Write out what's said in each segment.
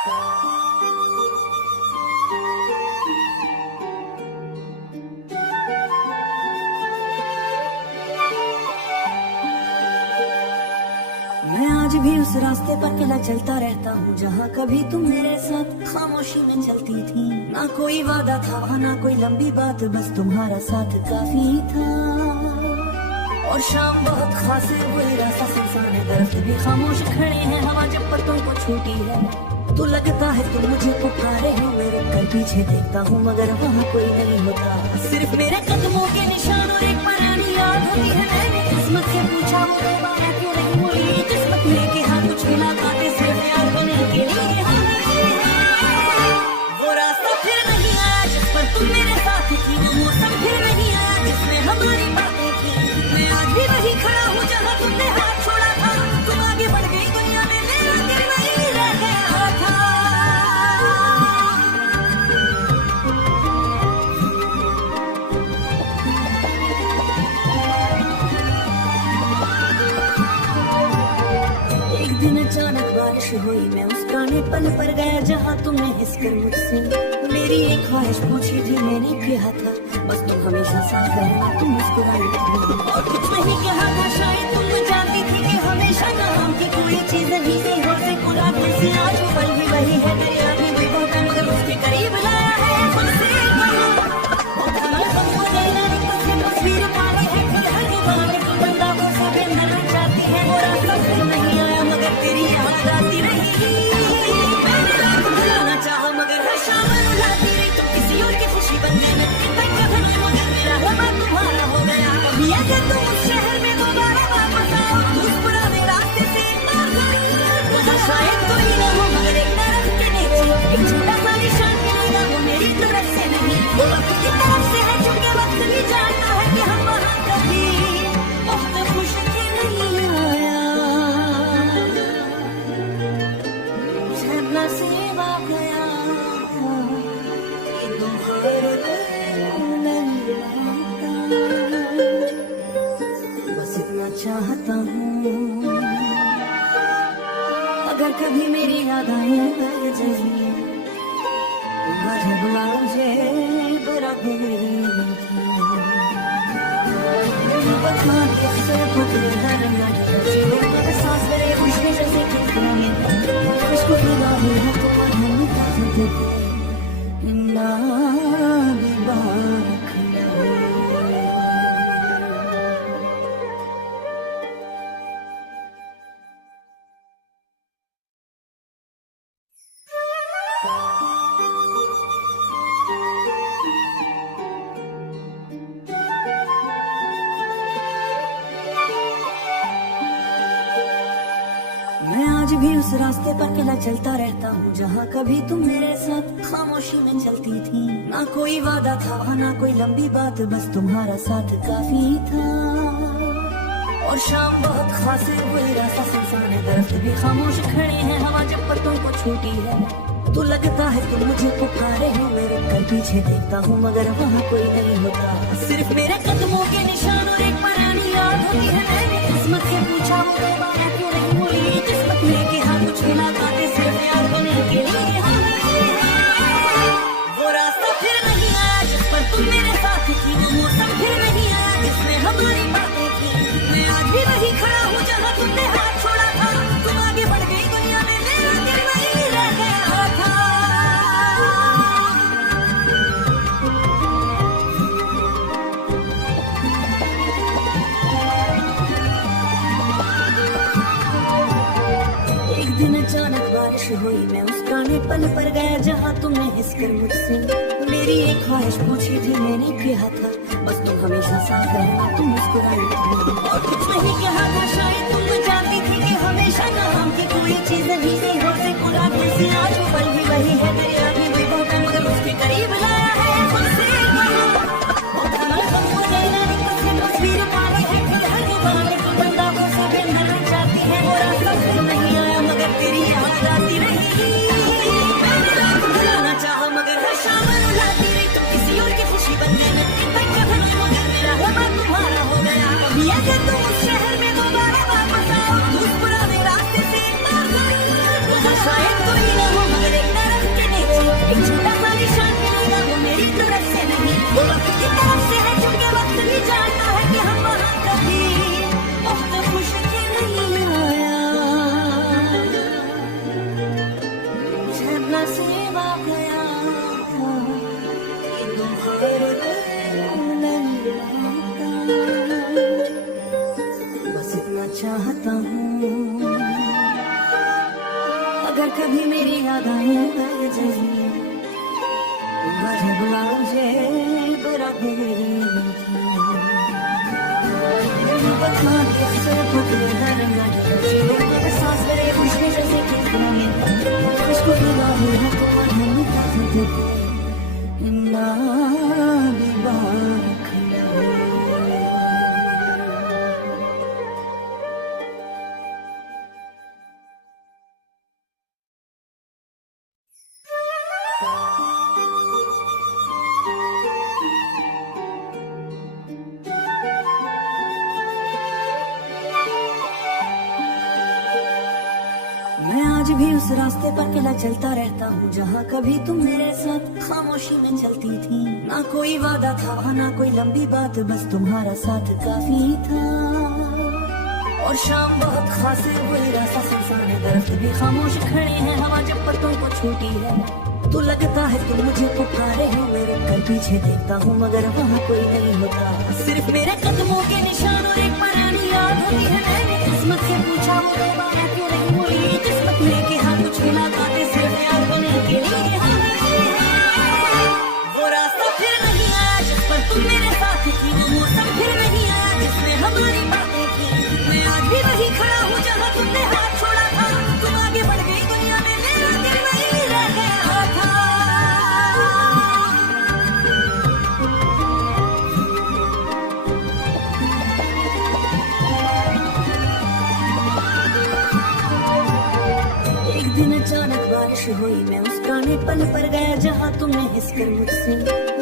मैं आज भी उस रास्ते पर अकेला चलता रहता हूँ जहाँ कभी तुम मेरे साथ खामोशी में चलती थी। ना कोई वादा था वहाँ ना कोई लंबी बात, बस तुम्हारा साथ काफी था। और शाम बहुत खास है, वही रास्ता सुनसान है, दरख्त भी खामोश खड़े हैं, हवा जब पत्तों को छूटी है तो लगता है तुम मुझे पुकारे हो। मैं रुक कर पीछे देखता हूँ मगर वहाँ कोई नहीं होता, सिर्फ मेरे कदमों के निशान और एक पुरानी याद होती है। मैंने किस्मत से पूछा वो दोबारा क्यों नहीं बोली, किस्मत लेके हाँ कुछ मुलाकातें सिर्फ यार बनने के लिए वो रास्ता फिर नहीं आया जिस पर तुम मेरे साथ थी, वो मौसम फिर नहीं आया जिसमें हमारी बातें थी। मैं आज भी वही खड़ा हूँ जहाँ तुमने हाथ छोड़ा था, तुम आगे बढ़ गई दुनिया में, मेरा दिल वहीं रह गया था। एक दिन अचानक बारिश हुई, मैं उस पुराने पल पर गया जहाँ तुमने हिस कर मुझसे मेरी एक ख्वाहिश पूछी थी। मैंने कहा था बस तुम हमेशा साथ रहना, तुम मुस्कुराई और कुछ नहीं कहा था, शायद तुम जानती थी कि हमेशा ना हम की कोई चीज नहीं थी। हो से खुला से आज वो पल भी वही है, मेरी आंखें भी बहुत है मगर उसके करीब लाया है खुद से तस्वीर पानी है फिर हर बार को बंदा वो सब नजर जाती है। वो रास्ता फिर नहीं आया मगर तेरी याद आती रही। मैंने रात भुलाना चाहा मगर हर शाम रुलाती रही, तुम किसी और की खुशी बन गई, मैं मगर मेरा हवा तुम्हारा हो गया। अभी अगर तुम उस शहर में दोबारा वापस आओ तो उस पुराने रास्ते से शायद कोई ना हो मगर एक दरख्त के नीचे एक छोटा सा निशान मिलेगा, वो मेरी तरफ से नहीं वो वक्त की तरफ से है, क्योंकि वक्त भी जानता है कि हम वहाँ कभी बहुत खुश थे नहीं आया। झरना से आ गया कि दोबारा नहीं आता, बस इतना चाहता हूँ अगर कभी मेरी याद आए बह जाइए, मुझे बुला मुझे बुरा सांस मेरे खुशबू जैसे उसको मिला है तुम्हारे ना आज भी उस रास्ते पर अकेला चलता रहता हूँ जहाँ कभी तुम मेरे साथ खामोशी में चलती थी। ना कोई वादा था वहाँ ना कोई लंबी बात, बस तुम्हारा साथ काफी था। और शाम बहुत खास है, वही रास्ता सुनसान है, दरख्त भी खामोश खड़े हैं, हवा जब पत्तों को छूटी है तो लगता है तुम मुझे पुकारे हो। मैं रुक कर पीछे देखता हूँ मगर वहाँ कोई नहीं होता, सिर्फ मेरे कदमों के निशान और एक पुरानी याद होती है। मैंने किस्मत से पूछा वो दोबारा क्यों नहीं बोली, किस्मत लेके हाँ कुछ मुलाकातें सिर्फ यार बनने के लिए वो रास्ता फिर नहीं आया जिस पर तुम मेरे साथ थी, वो मौसम फिर नहीं आया जिसमें हमारी बातें थी। मैं आज भी वही खड़ा हूँ जहाँ तुमने हाथ छोड़ा था, तुम आगे बढ़ गई दुनिया में, मेरा दिल वहीं रह गया था। एक दिन अचानक बारिश हुई, मैं उस पुराने पल पर गया जहाँ तुमने हिस कर मुझसे मेरी एक ख्वाहिश पूछी थी। मैंने कहा था बस तुम हमेशा साथ रहना, तुम मुस्कुराई और कुछ नहीं कहा था, शायद तुम जानती थी कि हमेशा ना हम की कोई चीज नहीं थी। हो से खुला से आज वो पल भी वही है, मेरी आंखें भी बहुत है मगर उसके करीब लाया है खुद से तस्वीर पानी है फिर हर बार को बंदा वो सब नजर जाती है। वो रास्ता फिर नहीं आया मगर तेरी याद आती रही। मैंने रात भुलाना चाहा मगर हर शाम रुलाती रही, तुम किसी और की खुशी बन गई, मगर मेरा हवा तुम्हारा हो गया। अभी अगर तुम उस शहर में दोबारा वापस आओ अगर कभी मेरी याद आए जहिए मुझे बुला मुझे बुरा बता के सिर्फ सांस मेरे खुशी जैसे इसको लगा है तो ना मैं आज भी उस रास्ते पर अकेला चलता रहता हूँ जहाँ कभी तुम मेरे साथ खामोशी में चलती थी। ना कोई वादा था ना कोई लंबी बात, बस तुम्हारा साथ काफी था। और शाम बहुत खास है, वही रास्ता सुनसान है, दरख्त भी खामोश खड़े हैं, हवा जब पत्तों को छूटी है तो लगता है तुम मुझे पुकारे हो। मैं रुक कर पीछे देखता हूँ मगर वहाँ कोई नहीं होता, सिर्फ मेरे कदमों के निशान और एक पुरानी याद होती है। मैंने किस्मत से पूछा वो दोबारा क्यों नहीं मुड़ी, किस्मत ने कहा कुछ मुलाकातें सिर्फ याद होने के लिए वो रास्ता फिर नहीं आया जिस पर तुम मेरे साथ थी, वो मौसम फिर नहीं आया जिसमें हमारी बातें थी। मैं आज भी वही खड़ा हूँ जहाँ तुमने हाथ छोड़ा था, तुम आगे बढ़ गई दुनिया में, मेरा दिल नहीं रह गया था। एक दिन अचानक बारिश हुई, मैं उस पुराने पल पर गया जहाँ तुमने हिस कर मुझसे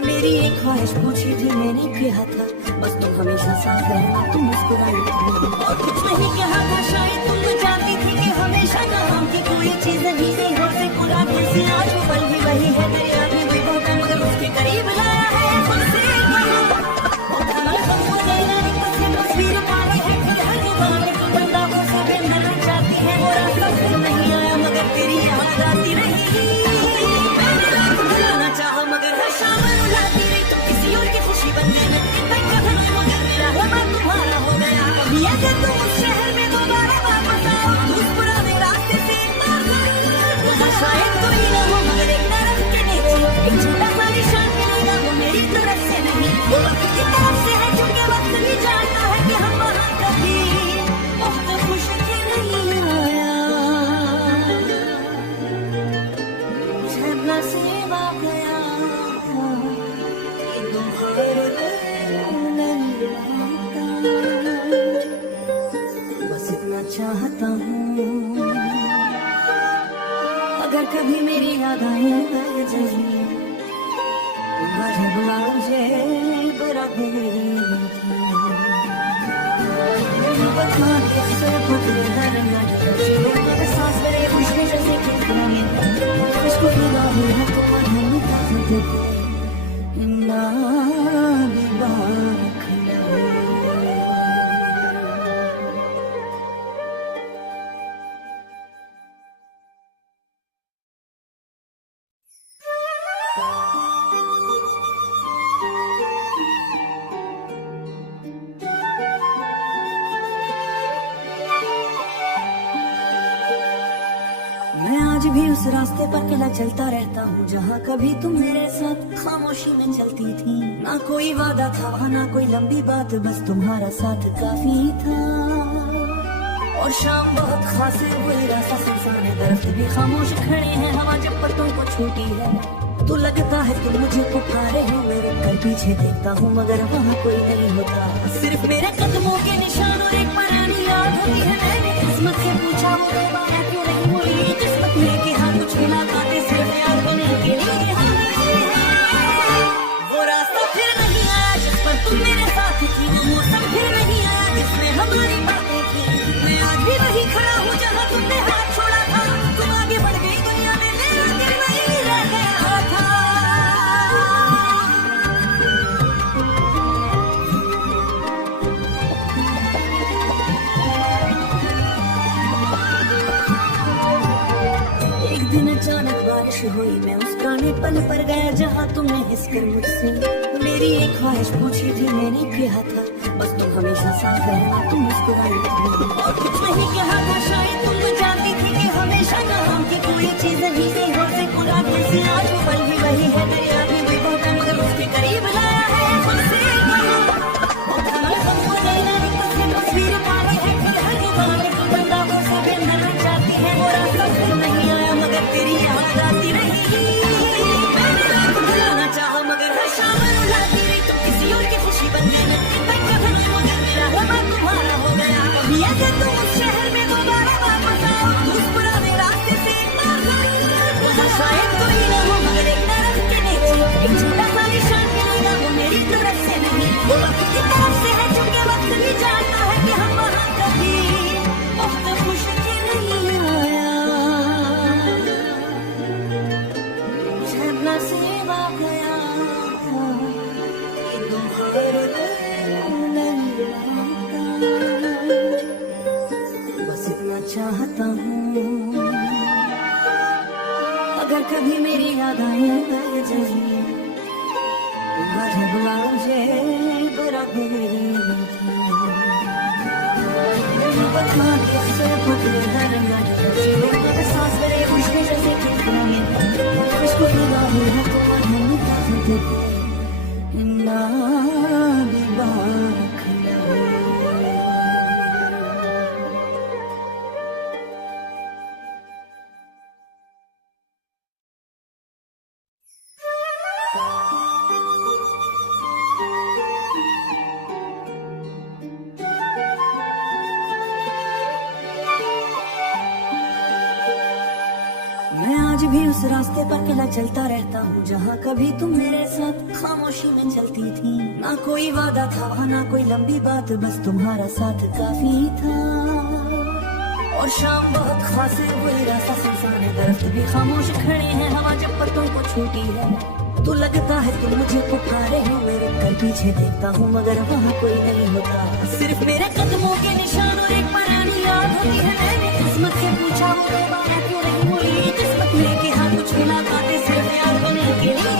मेरी एक ख्वाहिश पूछी थी। मैंने कहा था बस तुम हमेशा साथ रहना, तुम मुस्कुराई थी और कुछ नहीं कहा था, शायद तुम जानती थी कि हमेशा नाम की कोई चीज नहीं से हो से पूरा कैसे आज वो पल भी वही है, मेरे आगे भी बहुत है मगर उसके करीब लाया है मुझसे तस्वीर पाई है फिर हर बार बंदा वो सब नजर जाती है, वो रास्ता फिर नहीं आया मगर तेरी याद आती रही। मैंने रात भुलाना चाहा मगर हर शाम रुलाती रही, तुम किसी और की खुशी बन गई, मगर मेरा हवा तुम्हारा हो गया। अभी अगर तुम उस शहर में दोबारा वापस आओ तो उस पुराने रास्ते से शायद कोई ना हो मगर एक तरफ के नीचे एक छोटा सा निशान मिलेगा, वो मेरी तरफ से नहीं, वो वक्त की तरफ से है, क्योंकि वक्त भी जानता है कि हम वहाँ कभी बहुत खुश थे नहीं आया। मुझे नसीब आ गया कि दोबारा नहीं आता, बस इतना चाहता हूँ अगर कभी मेरी याद आए जहिए मुझे बुला मुझे बुरा बता के सिर्फ सांस मेरे खुशी जैसे इसको लगा है तो ना मैं आज भी उस रास्ते पर अकेला चलता रहता हूँ जहाँ कभी तुम मेरे साथ खामोशी में चलती थी। ना कोई वादा था ना कोई लंबी बात, बस तुम्हारा साथ काफी था। और शाम बहुत खास है, वही रास्ता सुनसान है, दरख्त भी खामोश खड़े हैं, हवा जब पत्तों को छूटी है तो लगता है तुम मुझे पुकारे हो। मैं रुक कर पीछे देखता हूँ मगर वहाँ कोई नहीं होता, सिर्फ मेरे कदमों के निशान और एक पुरानी याद होती है। मैंने किस्मत से पूछा वो दोबारा क्यों नहीं मुड़ी, किस्मत ने कहा कुछ मुलाकातें सिर्फ याद होने के लिए वो रास्ता फिर नहीं आया जिस पर तुम मेरे साथ थी, वो मौसम फिर नहीं आया जिसमें हमारी बातें थी। मैं आज भी वही खड़ा हूँ जहाँ तुमने हाथ छोड़ा था, तुम आगे बढ़ गई दुनिया में, मेरा दिल नहीं रह गया था। एक दिन अचानक बारिश हुई, मैं उस पुराने पल पर गया जहाँ तुमने हिस कर मुझसे मेरी एक ख्वाहिश पूछी थी। मैंने कहा था बस तुम हमेशा साथ रहना, तुम मुस्कुराई थी और कुछ नहीं कहा था, शायद तुम जानती थी कि हमेशा नाम की नहीं से हो से पूरा कैसे आज वो पल भी वही है दरिया भी वही बहुत मगर उसके करीब लाया है मुझसे तस्वीर पानी है फिर हर जुबान एक बंदा वो सब नजर जाती है वो रास्ता फिर नहीं आया मगर तेरी याद आती रही मैंने रात भुलाना चाहा मगर हर शाम रुलाती रही तुम किसी और की खुशी बन गई मगर मेरा हवा तुम्हारा हो गया अभी अगर तुम उस शहर में दोबारा वापस आओ उस पुराने रास्ते से वहाँ शायद कोई ना हो मगर एक नरक के नीचे एक छोटा सा निशान मिलेगा वो मेरी तरफ से नहीं वो वक्त की तरफ से है चूंकि वक्त भी जानता है कि हम वहाँ कभी बहुत खुश थे नहीं आया झरना से आ गया कि दोबारा नहीं आता बस इतना चाहता हूँ अगर कभी मेरी याद आए मैं जाइए मुझे बुरा सांस मेरे खुशबू जैसे खुशबू ना आज भी उस रास्ते पर कला चलता रहता हूँ जहाँ कभी तुम मेरे साथ खामोशी में चलती थी ना कोई वादा था ना कोई लंबी बात बस तुम्हारा साथ काफी था और शाम बहुत खास है वही रास्ता सुनसान है दरख्त भी खामोश खड़े हैं हवा जब पत्तों को छूटी है तो लगता है तुम मुझे पुकारे हो मेरे कर पीछे देखता हूँ मगर वहाँ कोई नहीं होता सिर्फ मेरे कदमों के निशान और एक पुरानी याद होती है मैंने किस्मत से पूछा वो दोबारा क्यों नहीं बोली किस्मत लेके हाँ कुछ मुलाकातें सिर्फ याद बनने के लिए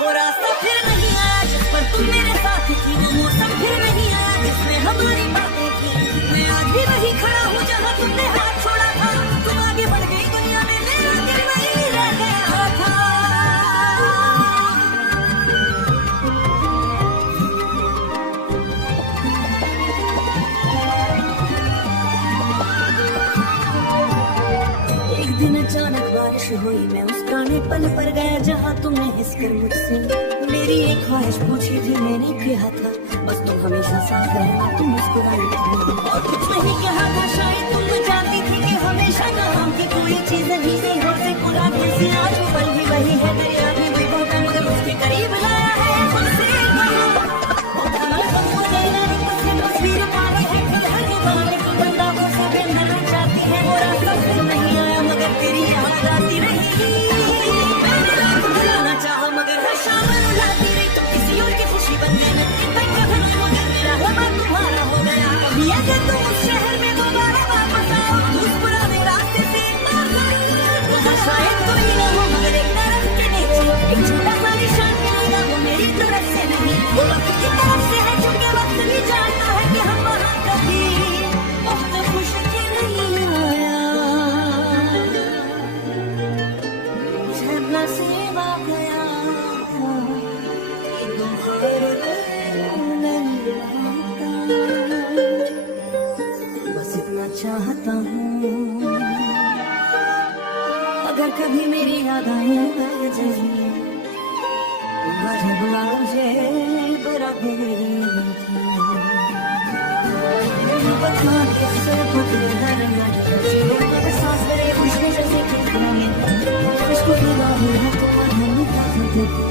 वो रास्ता फिर नहीं आया जिस पर तुम मेरे साथ थी वो मौसम फिर नहीं आया जिसमें हमारी बातें थी मैं आज भी वही खड़ा हूँ जहाँ तुमने हाथ छोड़ा था तुम आगे बढ़ गई दुनिया में मेरा दिल वही रह गया था एक दिन अचानक बारिश हुई मैं उस पुराने पल पर गया जहाँ तुमने हिस कर मुझसे मेरी एक ख्वाहिश पूछी थी मैंने कहा था बस तुम हमेशा साथ रहना तुम मुस्कुराई थी और कुछ नहीं कहा था शायद तुम जानती थी कि हमेशा ना हम की कोई चीज नहीं से हो से पूरा कैसे आज वो पल भी वही है दरिया भी वही बहुत मगर उसके करीब लाया है मुझसे तस्वीर पानी है फिर हर जुबान एक बंदा वो सब नजर जाती है वो रास्ता फिर नहीं आया मगर तेरी याद आती रही मैंने रात भुलाना चाहा मगर हर शाम रुलाती रही तुम किसी और की खुशी बन गई मगर मेरा हवा तुम्हारा हो गया अभी अगर तुम उस शहर में दोबारा वापस आओ उस पुराने रास्ते से वहाँ शायद कोई ना हो मगर एक नरक के नीचे एक छोटा सा निशान मिलेगा वो मेरी तरफ से नहीं वो वक्त की तरफ से है चूंकि वक्त भी जानता है कि हम वहाँ कभी बहुत खुश थे नहीं आया झरना से आ गया कि दोबारा नहीं आता बस इतना चाहता हूँ अगर कभी मेरी याद आए मैं जाइए मुझे बुरा सांस मेरे खुशबू जैसे खुशबू है तुम्हारे